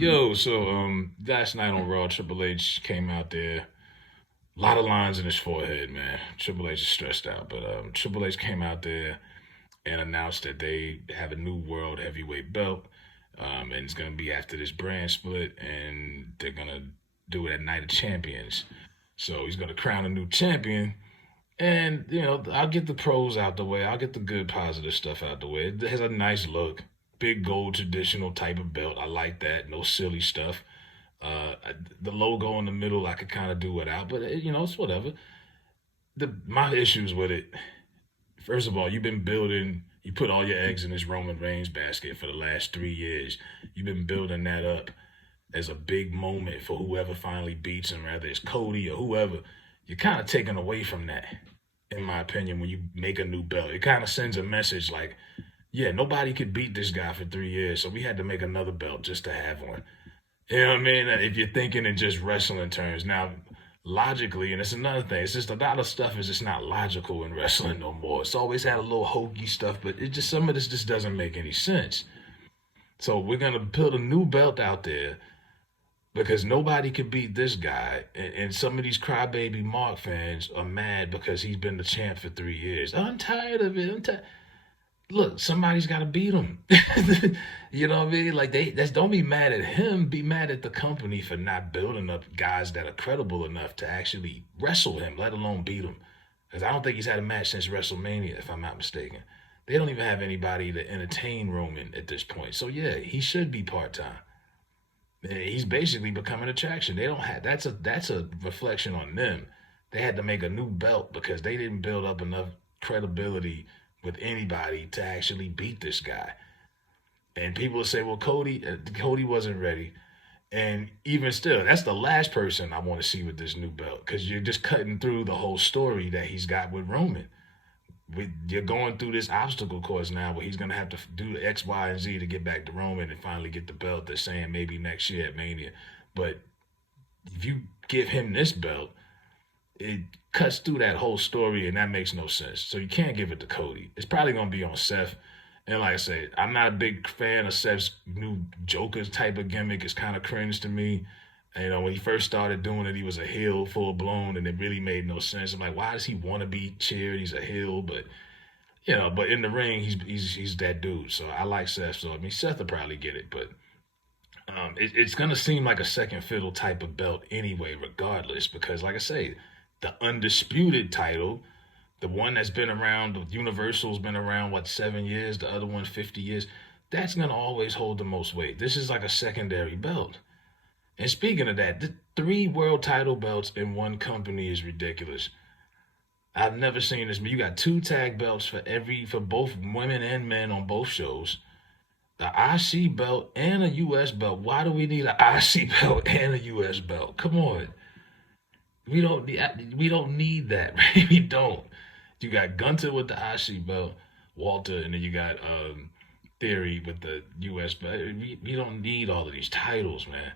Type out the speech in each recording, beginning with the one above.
Last night on Raw, Triple H came out there. A lot of lines in his forehead, man. Triple H is stressed out, but Triple H came out there and announced that they have a new world heavyweight belt, and it's gonna be after this brand split, and they're gonna do it at Night of Champions. So he's gonna crown a new champion, and I'll get the pros out the way. I'll get the good, positive stuff out the way. It has a nice look, big gold traditional type of belt. I like that. No silly stuff. Uh, the logo in the middle, I could kind of do without, but it's whatever. My issues with it. First of all, you've been building. You put all your eggs in this Roman Reigns basket for the last 3 years. You've been building that up as a big moment for whoever finally beats him, whether it's Cody or whoever. You're kind of taken away from that, in my opinion, when you make a new belt. It kind of sends a message like, yeah, nobody could beat this guy for 3 years, so we had to make another belt just to have one. You know what I mean? If you're thinking in just wrestling terms. Now, logically, and it's another thing, it's just a lot of stuff is just not logical in wrestling no more. It's always had a little hokey stuff, but it just some of this just doesn't make any sense. So we're gonna put a new belt out there because nobody could beat this guy. And some of these crybaby Mark fans are mad because he's been the champ for 3 years. I'm tired of it. Look, somebody's got to beat him. You know what I mean? Like don't be mad at him. Be mad at the company for not building up guys that are credible enough to actually wrestle him, let alone beat him. Because I don't think he's had a match since WrestleMania, if I'm not mistaken. They don't even have anybody to entertain Roman at this point. So yeah, he should be part time. He's basically become an attraction. They don't have that's a reflection on them. They had to make a new belt because they didn't build up enough credibility with anybody to actually beat this guy. And people will say, "Well, Cody wasn't ready." And even still, that's the last person I want to see with this new belt because you're just cutting through the whole story that he's got with Roman. You're going through this obstacle course now where he's going to have to do X, Y, and Z to get back to Roman and finally get the belt. They're saying maybe next year at Mania. But if you give him this belt, it cuts through that whole story and that makes no sense. So you can't give it to Cody. It's probably going to be on Seth. And like I said, I'm not a big fan of Seth's new Joker type of gimmick. It's kind of cringe to me. When he first started doing it, he was a heel full blown, and it really made no sense. I'm like, why does he want to be cheered? He's a heel, but but in the ring, he's that dude. So I like Seth. So I mean, Seth will probably get it, but it's gonna seem like a second fiddle type of belt anyway, regardless, because like I say, the undisputed title, the one that's been around, the Universal's been around what 7 years, the other one 50 years. That's gonna always hold the most weight. This is like a secondary belt. And speaking of that, the three world title belts in one company is ridiculous. I've never seen this. You got two tag belts for both women and men on both shows. The IC belt and a US belt. Why do we need an IC belt and a US belt? Come on. We don't need that, right? We don't. You got Gunter with the IC belt, Walter, and then you got Theory with the US belt. We don't need all of these titles, man.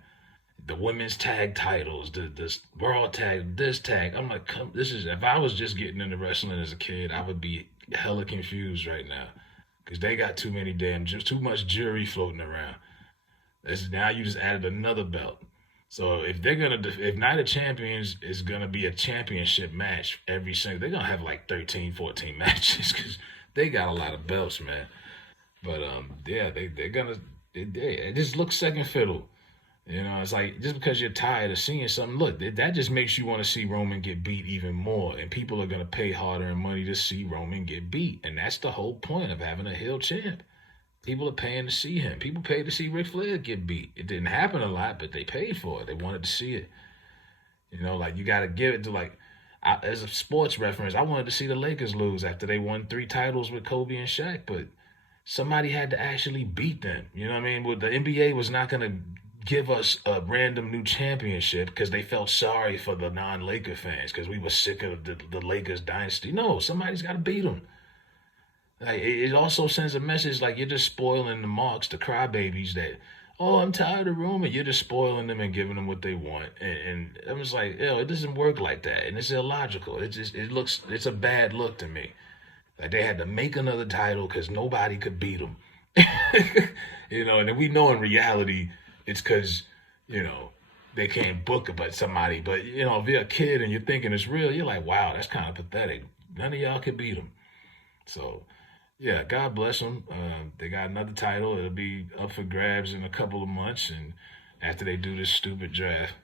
The women's tag titles, the world tag, this tag. I'm like, come, this is. If I was just getting into wrestling as a kid, I would be hella confused right now, because they got too many too much jury floating around. Now you just added another belt. So if Night of Champions is gonna be a championship match every single, they're gonna have like 13, 14 matches because they got a lot of belts, man. But yeah, they're gonna. It just looks second fiddle. It's like just because you're tired of seeing something, look, that just makes you want to see Roman get beat even more. And people are going to pay harder in money to see Roman get beat. And that's the whole point of having a heel champ. People are paying to see him. People paid to see Ric Flair get beat. It didn't happen a lot, but they paid for it. They wanted to see it. Like you got to give it to as a sports reference, I wanted to see the Lakers lose after they won 3 titles with Kobe and Shaq, but somebody had to actually beat them. You know what I mean? Well, the NBA was not going to give us a random new championship because they felt sorry for the non-Laker fans because we were sick of the Lakers dynasty. No, somebody's got to beat them. Like, it also sends a message like you're just spoiling the marks, the crybabies that, oh, I'm tired of Roman. You're just spoiling them and giving them what they want. And I was like, it doesn't work like that. And it's illogical. It's a bad look to me. Like they had to make another title because nobody could beat them. And then we know in reality, it's because, you know, they can't book it, but somebody. But, you know, if you're a kid and you're thinking it's real, you're like, wow, that's kind of pathetic. None of y'all can beat them. So, yeah, God bless them. They got another title. It'll be up for grabs in a couple of months. And after they do this stupid draft,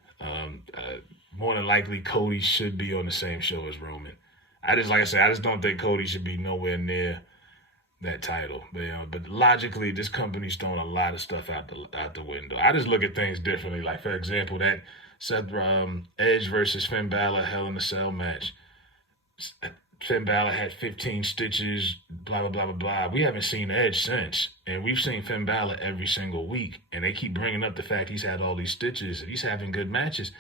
more than likely, Cody should be on the same show as Roman. Like I said, I just don't think Cody should be nowhere near that title. But, but logically, this company's throwing a lot of stuff out the window. I just look at things differently. Like for example, that Seth Edge versus Finn Balor Hell in a Cell match. Finn Balor had 15 stitches, blah blah blah blah blah. We haven't seen Edge since, and we've seen Finn Balor every single week, and they keep bringing up the fact he's had all these stitches and he's having good matches.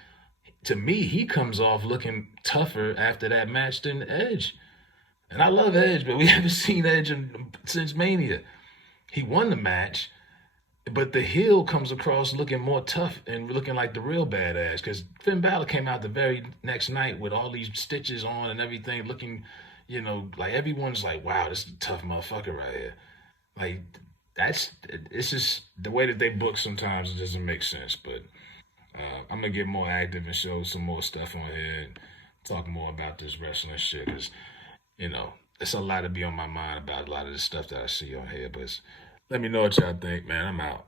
To me, he comes off looking tougher after that match than Edge. And I love Edge, but we haven't seen Edge since Mania. He won the match, but the heel comes across looking more tough and looking like the real badass. Because Finn Balor came out the very next night with all these stitches on and everything, looking, like everyone's like, wow, this is a tough motherfucker right here. Like, it's just the way that they book sometimes, it doesn't make sense. But I'm going to get more active and show some more stuff on here and talk more about this wrestling shit. Because it's a lot to be on my mind about a lot of the stuff that I see on here. But let me know what y'all think, man. I'm out.